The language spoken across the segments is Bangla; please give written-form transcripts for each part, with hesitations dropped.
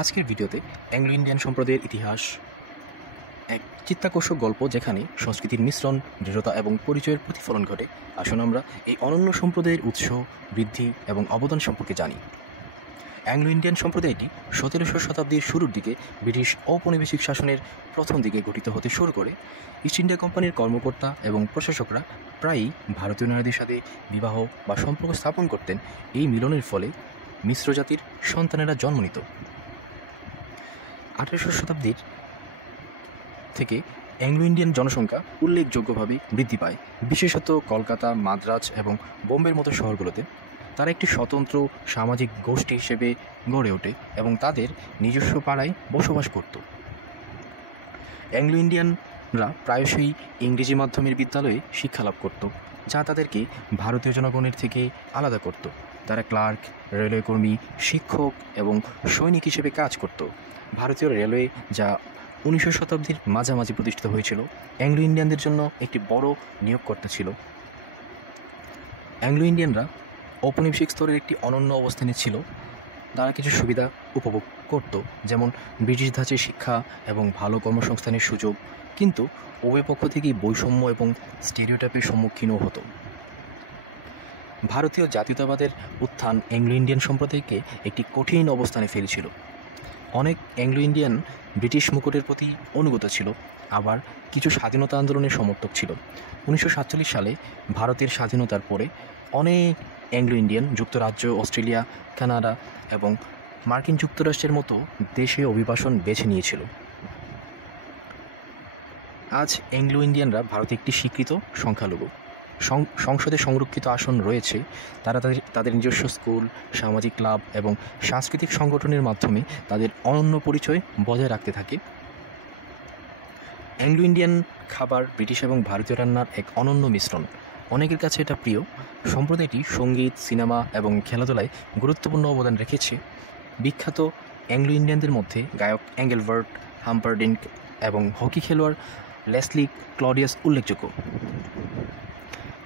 আজকের ভিডিওতে অ্যাংলো ইন্ডিয়ান সম্প্রদায়ের ইতিহাস, এক চিত্তাকর্ষক গল্প যেখানে সংস্কৃতির মিশ্রণ, দৃঢ়তা এবং পরিচয়ের প্রতিফলন ঘটে। আসুন আমরা এই অনন্য সম্প্রদায়ের উৎস, বৃদ্ধি এবং অবদান সম্পর্কে জানি। অ্যাংলো ইন্ডিয়ান সম্প্রদায়টি 17শো শতাব্দীর শুরুর দিকে ব্রিটিশ ঔপনিবেশিক শাসনের প্রথম দিকে গঠিত হতে শুরু করে। ইস্ট ইন্ডিয়া কোম্পানির কর্মকর্তা এবং প্রশাসকরা প্রায়ই ভারতীয় নারীদের সাথে বিবাহ বা সম্পর্ক স্থাপন করতেন। এই মিলনের ফলে মিশ্র জাতির সন্তানেরা জন্ম নিত। 18শো শতাব্দীর থেকে অ্যাংলো ইন্ডিয়ান জনসংখ্যা উল্লেখযোগ্যভাবে বৃদ্ধি পায়, বিশেষত কলকাতা, মাদ্রাজ এবং বোম্বের মতো শহরগুলোতে। তারা একটি স্বতন্ত্র সামাজিক গোষ্ঠী হিসেবে গড়ে ওঠে এবং তাদের নিজস্ব পাড়ায় বসবাস করত। অ্যাংলো ইন্ডিয়ানরা প্রায়শই ইংরেজি মাধ্যমের বিদ্যালয়ে শিক্ষালাভ করত, যা তাদেরকে ভারতীয় জনগণের থেকে আলাদা করত। তারা ক্লার্ক, রেলওয়ে কর্মী, শিক্ষক এবং সৈনিক হিসেবে কাজ করত। ভারতীয় রেলওয়ে, যা 19শো শতাব্দীর মাঝামাঝি প্রতিষ্ঠিত হয়েছিল, অ্যাংলো ইন্ডিয়ানদের জন্য একটি বড় নিয়োগকর্তা ছিল। অ্যাংলো ইন্ডিয়ানরা ঔপনিবেশিক স্তরের একটি অনন্য অবস্থানে ছিল। তারা কিছু সুবিধা উপভোগ করত, যেমন ব্রিটিশ ধাঁচের শিক্ষা এবং ভালো কর্মসংস্থানের সুযোগ, কিন্তু উভয় পক্ষ থেকেই বৈষম্য এবং স্টেরিওটাইপের সম্মুখীনও হতো। ভারতীয় জাতীয়তাবাদের উত্থান অ্যাংলো ইন্ডিয়ান সম্প্রদায়কে একটি কঠিন অবস্থানে ফেলেছিল। অনেক অ্যাংলো ইন্ডিয়ান ব্রিটিশ মুকুটের প্রতি অনুগত ছিল, আবার কিছু স্বাধীনতা আন্দোলনের সমর্থক ছিল। 1947 সালে ভারতের স্বাধীনতার পরে অনেক অ্যাংলো ইন্ডিয়ান যুক্তরাজ্য, অস্ট্রেলিয়া, কানাডা এবং মার্কিন যুক্তরাষ্ট্রের মতো দেশে অভিবাসন বেছে নিয়েছিল। আজ অ্যাংলো ইন্ডিয়ানরা ভারতে একটি স্বীকৃত সংখ্যালঘু। সংসদে সংরক্ষিত আসন রয়েছে। তারা তাদের নিজস্ব স্কুল, সামাজিক ক্লাব এবং সাংস্কৃতিক সংগঠনের মাধ্যমে তাদের অনন্য পরিচয় বজায় রাখতে থাকে। অ্যাংলো ইন্ডিয়ান খাবার ব্রিটিশ এবং ভারতীয় রান্নার এক অনন্য মিশ্রণ। অনেকের কাছে এটা প্রিয়। সম্প্রদায়টি সঙ্গীত, সিনেমা এবং খেলাধুলায় গুরুত্বপূর্ণ অবদান রেখেছে। বিখ্যাত অ্যাংলো ইন্ডিয়ানদের মধ্যে গায়ক অ্যাঙ্গেলবার্ট, হাম্পারডিঙ্ক এবং হকি খেলোয়াড় লেসলি ক্লডিয়াস উল্লেখযোগ্য।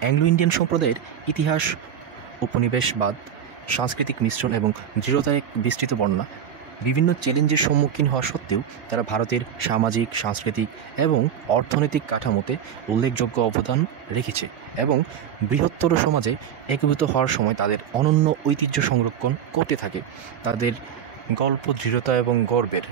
অ্যাংলো ইন্ডিয়ান সম্প্রদায়ের ইতিহাস উপনিবেশবাদ, সাংস্কৃতিক মিশ্রণ এবং দৃঢ়তার এক বিস্তৃত বর্ণনা। বিভিন্ন চ্যালেঞ্জের সম্মুখীন হওয়া সত্ত্বেও তারা ভারতের সামাজিক, সাংস্কৃতিক এবং অর্থনৈতিক কাঠামোতে উল্লেখযোগ্য অবদান রেখেছে এবং বৃহত্তর সমাজে একীভূত হওয়ার সময় তাদের অনন্য ঐতিহ্য সংরক্ষণ করতে থাকে। তাদের গল্প দৃঢ়তা এবং গর্বের।